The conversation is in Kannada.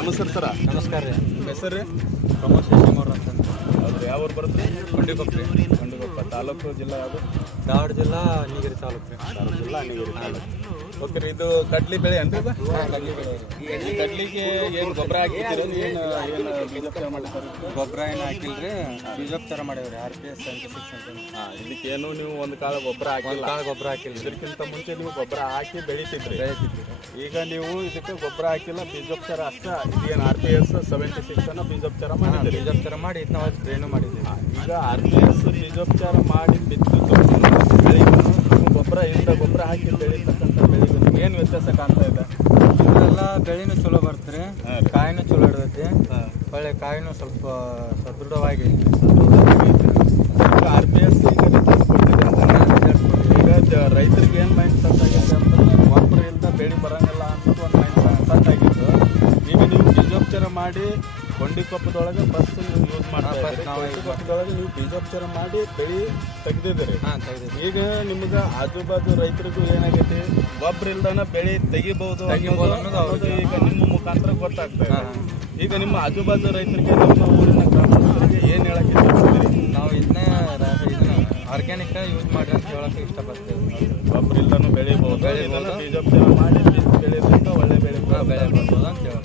ನಮಸ್ಕಾರ ಸರ. ನಮಸ್ಕಾರ ರೀ. ನಿಮ್ಮ ಹೆಸರು ರೀ? ಪ್ರಮೋದ್ ಶೆಟ್ಟಿಮವ್ರು ಅಂತ. ಹೌದು, ಯಾವ ಊರು ಬರುತ್ತೆ? ಕೊಂಡಿಕೊಪ್ಪ ರೀ. ಕೊಂಡಗೊಪ್ಪ ತಾಲೂಕು, ಜಿಲ್ಲಾ ಯಾವುದು? ಧಾರವಾಡ ಜಿಲ್ಲಾ ನೀಗಿರಿ ತಾಲೂಕು ರೀ. ಧಾರವಾಡ ಜಿಲ್ಲಾ ಅಣ್ಣಿಗೇರಿ ತಾಲೂಕು. ಓಕೆ ರೀ, ಇದು ಕಡ್ಲಿ ಬೆಳೆ ಅನ್ರಿ ಅದು? ಕಡ್ಲಿ ಬೆಳೆ ರೀ. ಈ ಕಡ್ಲಿಗೆ ಏನು ಗೊಬ್ಬರ ಹಾಕಿದ್ದೀರಿ? ಏನು ಬೀಜೋಪಚಾರ ಮಾಡ್ತಾರೆ? ಗೊಬ್ಬರ ಏನು ಹಾಕಿಲ್ರಿ, ಬೀಜೋಪಚಾರ ಮಾಡೇವ್ರಿ. RPS 76 ಅಂತ. ಇದಕ್ಕೇನು ನೀವು ಒಂದು ಕಾಳು ಗೊಬ್ಬರ ಹಾಕಿಲ್ಲ? ಕಾಳು ಗೊಬ್ಬರ ಹಾಕಿಲ್ರಿ. ಇದಕ್ಕಿಂತ ಮುಂಚೆ ನೀವು ಗೊಬ್ಬರ ಹಾಕಿ ಬೆಳಿತಿದ್ರಿ. ಈಗ ನೀವು ಇದಕ್ಕೆ ಗೊಬ್ಬರ ಹಾಕಿಲ್ಲ, ಬೀಜೋಪಚಾರ ಅಷ್ಟೇ. ಏನು RPS 76 ಅನ್ನ ಬೀಜೋಪಚಾರ ಮಾಡಿದ್ದೀರಿ? ಬೀಜೋಪಚಾರ ಮಾಡಿ ಇದನ್ನ ಅವತ್ತು ಸ್ಪ್ರೇನು ಮಾಡಿದ್ದೀವಿ. ಈಗ RPS ಬೀಜೋಪಚಾರ ಮಾಡಿ ಬಿತ್ತಿದ್ದು ಬೆಳೆಗೂ ಗೊಬ್ಬರ ಗೊಬ್ಬರ ಹಾಕಿ ಬೆಳೀತಕ್ಕಂಥ ಬೆಳೆಗೂ ಏನು ವ್ಯತ್ಯಾಸ ಕಾಣ್ತಾ ಇದೆ? ಎಲ್ಲ ಬೆಳೆನೂ ಚಲೋ ಬರ್ತಾರೆ, ಕಾಯಿನೂ ಚಲೋ ಇರ್ತೈತಿ. ಒಳ್ಳೆ ಕಾಯಿನೂ ಸ್ವಲ್ಪ ಸದೃಢವಾಗಿ RPS ಈಗ ರಿಸಲ್ಟ್ ಕೊಟ್ಟಿದೆ ಅಂತ. ಈಗ ರೈತರಿಗೆ ಏನು ಮೈಂಡ್ ಸೆಟ್ ಆಗಿದೆ ಅಂತಂದ್ರೆ ಗೊಬ್ಬರ ಇಲ್ಲದ ಬೆಳೆ ಬರೋಂಗಿಲ್ಲ ಅನ್ನೋದು ಒಂದು ಮೈಂಡ್ ಸೆಟ್ ಆಗಿತ್ತು. ಈಗ ನೀವು ಬೀಜೋಪಚಾರ ಮಾಡಿ ಕೊಂಡಿಕೊಪ್ಪದೊಳಗೆ ಬಸ್ ನೀವು ಯೂಸ್ ಮಾಡ್ತಾ ಇದ್ದೀರಿ. ಕೊಂಡಿಕೊಪ್ಪದೊಳಗೆ ನೀವು ಬೀಜೋಪಚಾರ ಮಾಡಿ ಬೆಳೆ ತೆಗೆದಿದ್ದೀರಿ. ಈಗ ನಿಮ್ಗೆ ಆಜು ಬಾಜು ರೈತರಿಗೂ ಏನಾಗೈತಿ, ಗೊಬ್ಬರ ಇಲ್ದನ ಬೆಳೆ ತೆಗಿಬಹುದು ಅನ್ನೋದು ಈಗ ನಿಮ್ಮ ಮುಖಾಂತರ ಗೊತ್ತಾಗ್ತಾ ಇದೆ. ಈಗ ನಿಮ್ಮ ಆಜು ಬಾಜು ರೈತರಿಗೆ, ನಮ್ಮ ಊರಿನ ಗ್ರಾಮಸ್ಥರಿಗೆ ಏನು ಹೇಳಕ್ಕೆ ಇಷ್ಟಪಡ್ತೀರಿ? ನಾವು ಇದನ್ನ ಆರ್ಗ್ಯಾನಿಕ್ ಯೂಸ್ ಮಾಡ್ರಿ ಅಂತ ಹೇಳಕ್ಕೆ ಇಷ್ಟಪಡ್ತೇವೆ. ಗೊಬ್ಬರ ಇಲ್ದನೂ ಬೆಳಿಬಹುದು, ಬೀಜೋಪಚಾರ ಮಾಡಿ ಬೆಳೆಯೋದ್ರಿಂದ ಒಳ್ಳೆ ಬೆಳೆ ಬೆಳೆ ಬರ್ಬೋದು ಅಂತ ಹೇಳಿ.